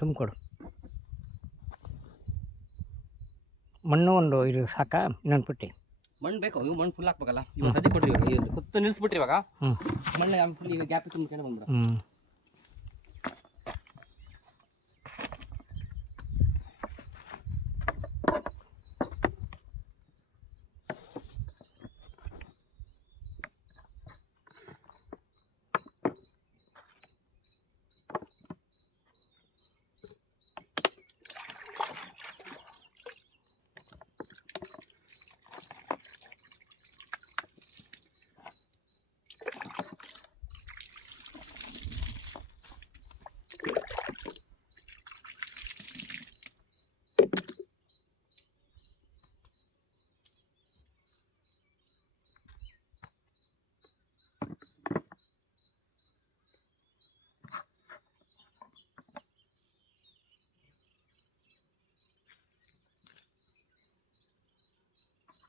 ತುಂಬಿಕೊಡು. ಮಣ್ಣು ಒಂದು ಇದು ಸಾಕಾ? ಇನ್ನೊಂದು ಪುಟ್ಟಿ ಮಣ್ಣು ಬೇಕು. ಇವು ಮಣ್ಣು ಫುಲ್ ಹಾಕ್ಬೇಕಲ್ಲ. ಇವಾಗ ಸದ್ಯ ಕೊಡ್ರಿ, ಇವಾಗ ಸುತ್ತ ನಿಲ್ಲಿಸ್ಬಿಟ್ರಿ. ಇವಾಗ ಮಣ್ಣು ಫುಲ್ ಈಗ ಗ್ಯಾಪ್ ತುಂಬಿಕೊಂಡು ಬಂದ್ಬಿಡ.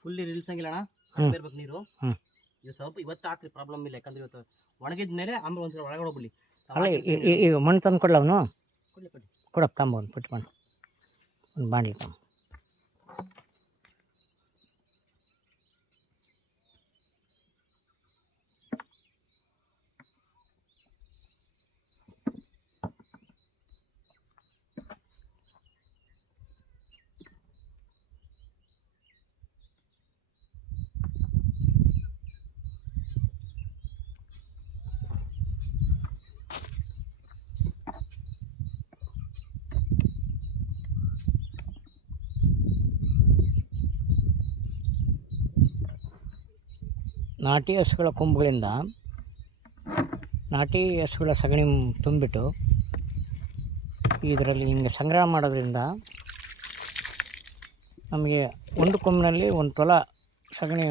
ಫುಲ್ ನಿಲ್ಸಂಗಿಲ್ಲ ಅಣ್ಣ, ಇರ್ಬೇಕು ನೀರು. ಇದು ಸ್ವಲ್ಪ ಇವತ್ತು ಹಾಕ್ರಿ, ಪ್ರಾಬ್ಲಮ್ ಇಲ್ಲ. ಯಾಕಂದ್ರೆ ಇವತ್ತು ಒಣಗಿದ ಮೇಲೆ ಆಮೇಲೆ ಒಂದ್ಸಲ ಒಳಗಡೆ ಹೋಗ್ಬಿಡಿ. ಅಲ್ಲ ಈಗ ಮಣ್ಣು ತಂದು ಕೊಡಲ್ಲ ಅವನು? ಕೊಡಿ ಕೊಡಿ, ಕೊಡಪ್ಪ ತಂಬ ಒಂದು ಪುಟ್ಟಿ ಮಣ್ಣು, ಒಂದು ಬಾಣಲಿ ತಂಬ. ನಾಟಿ ಹಸುಗಳ ಕೊಂಬುಗಳಿಂದ ನಾಟಿ ಹಸುಗಳ ಸಗಣಿ ತುಂಬಿಬಿಟ್ಟು ಇದರಲ್ಲಿ ಹಿಂಗೆ ಸಂಗ್ರಹ ಮಾಡೋದ್ರಿಂದ ನಮಗೆ ಒಂದು ಕೊಂಬಿನಲ್ಲಿ ಒಂದು ತೊಲ ಸಗಣಿ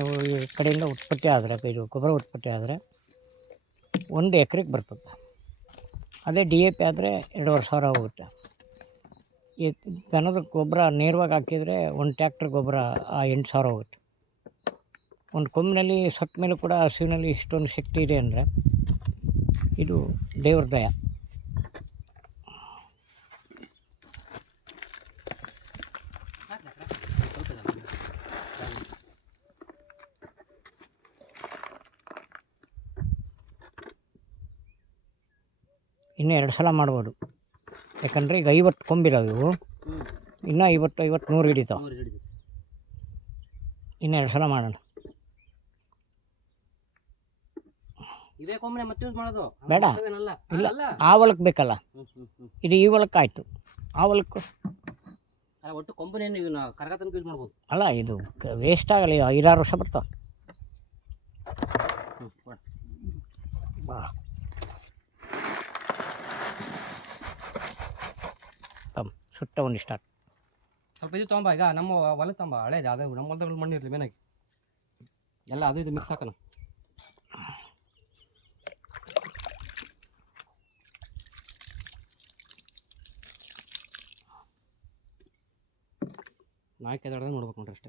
ಕಡೆಯಿಂದ ಉತ್ಪತ್ತಿ ಆದರೆ, ಇದು ಗೊಬ್ಬರ ಉತ್ಪತ್ತಿ ಆದರೆ 1 ಎಕರೆಗೆ ಬರ್ತದೆ. ಅದೇ DAP ಆದರೆ 2,500 ಹೋಗುತ್ತೆ. ಈ ದನದ ಗೊಬ್ಬರ ನೇರವಾಗಿ ಹಾಕಿದರೆ 1 ಟ್ಯಾಕ್ಟ್ರ್ ಗೊಬ್ಬರ 8,000 ಹೋಗುತ್ತೆ. ಒಂದು ಕೊಂಬಿನಲ್ಲಿ ಸತ್ತ ಮೇಲೆ ಕೂಡ ಹಸುವಿನಲ್ಲಿ ಇಷ್ಟೊಂದು ಶಕ್ತಿ ಇದೆ ಅಂದರೆ ಇದು ದೇವ್ರ ದಯ. ಇನ್ನೂ 2 ಸಲ ಮಾಡ್ಬೋದು. ಯಾಕಂದರೆ ಈಗ 50 ಕೊಂಬಿದಾವೆ ಇವು, ಇನ್ನೂ 50, 100 ಹಿಡಿತಾವೆ. ಇನ್ನೂ 2 ಸಲ ಮಾಡೋಣ. ಇದೇ ಕೊಂಬನೆ ಮತ್ತೆ ಯೂಸ್ ಮಾಡೋದು ಬೇಡ, ಇಲ್ಲ ಆ ಹೊಲಕ್ಕೆ ಬೇಕಲ್ಲ. ಇದು ಈ ಹೊಲಕ್ಕೆ ಆಯಿತು, ಆ ಹೊಲಕ್ಕೂ ಒಟ್ಟು ಕೊಂಬನೇನು ಇವನ್ನ ಕರಗತನಕ ಯೂಸ್ ಮಾಡ್ಬೋದು. ಅಲ್ಲ, ಇದು ವೇಸ್ಟ್ ಆಗಲ್ಲ. 5-6 ವರ್ಷ ಬರ್ತಾವೆ. ಸುಟ್ಟ ಒಂದು ಸ್ಟಾರ್ಟ್. ಸ್ವಲ್ಪ ಇದು ತೊಗೊಂಬ. ಈಗ ನಮ್ಮ ಹೊಲ ತೊಗೊಂಬ, ಹಳೇದು. ಅದೇ ನಮ್ಮ ಹೊಲದಲ್ಲಿ ಮಣ್ಣು ಇರಲಿ ಮೇನಾಗಿ ಎಲ್ಲ ಅದು ಇದು ಮಿಕ್ಸ್ ಹಾಕೋಣ. ನಾಲ್ಕು 5 ನೋಡ್ಬೇಕು ನೋಡ್ರಿ ಅಷ್ಟೇ.